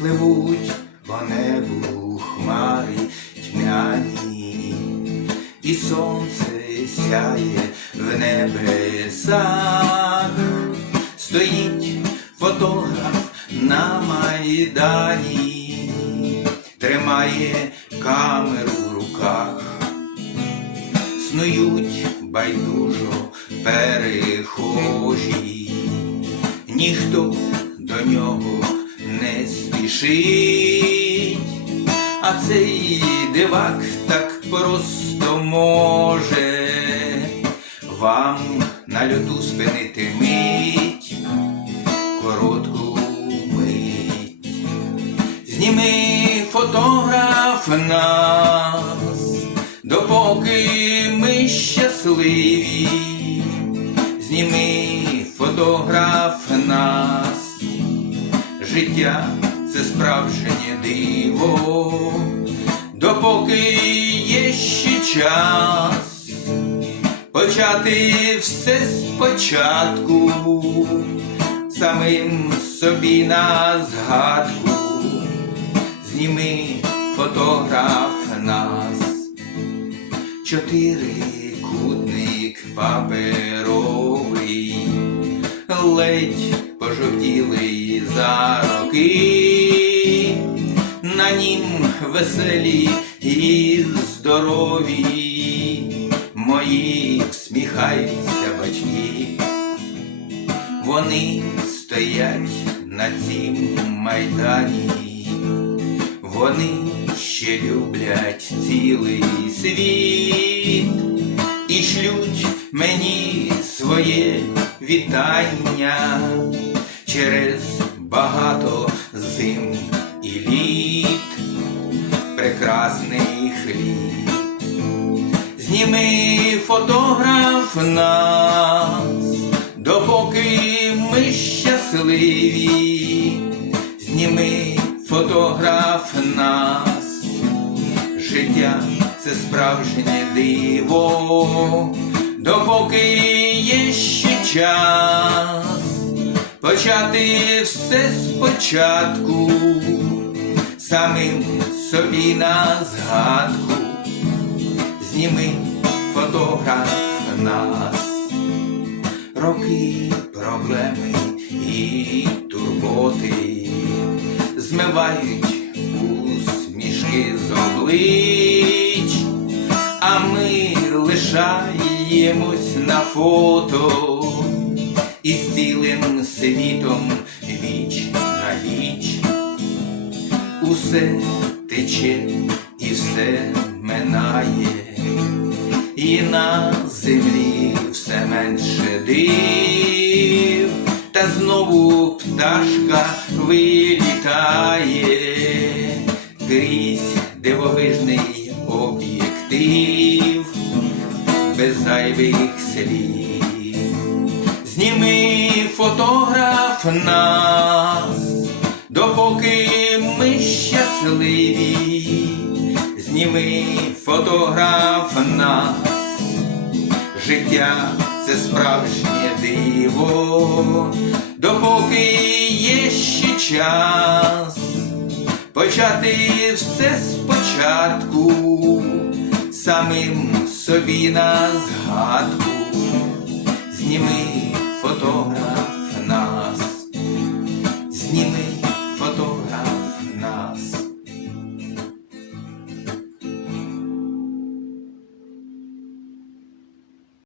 пливуть по небу хмари тьмяні, і сонце сяє в небесах, стоїть фотограф на майдані, тримає камеру в руках, снують байдужо перехожі, ніхто до нього не спішить, а цей дивак так просто може вам на льоту спинити мить, коротку мить. Зніми фотограф нас, допоки ми щасливі. Життя це справжнє диво, допоки є ще час почати все спочатку, самим собі на згадку, зніми фотограф нас, чотирикутник паперовий, ледь нім веселі і здорові, мої всміхаються батьки. Вони стоять на цім майдані, вони ще люблять цілий світ і шлють мені своє вітання. Через багато хліб. Зніми фотограф нас, допоки ми щасливі, зніми фотограф нас, життя це справжнє диво, допоки є ще час почати все спочатку, самим собі на згадку. Зніми фотограф нас, роки, проблеми і турботи змивають усмішки з облич, а ми лишаємось на фото усе тече і все минає, і на землі все менше див, та знову пташка вилітає. Крізь дивовижний об'єктив, без зайвих слів. Зніми фотограф нас, щасливі, зніми фотограф нас, життя. Це справжнє диво, допоки є ще час почати все спочатку, самим собі на згадку, зніми фотограф